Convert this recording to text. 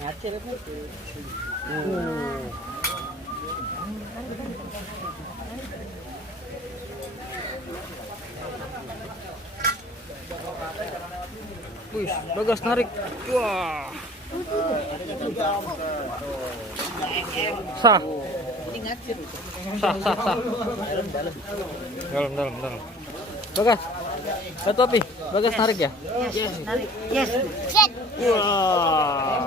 Ngacir itu. Wih, Bagas narik. Wah. Sah. Sah, sah, sah. Dalam. Bagas. Batu api. Bagas narik ya? Yes, narik. Yes. Wah.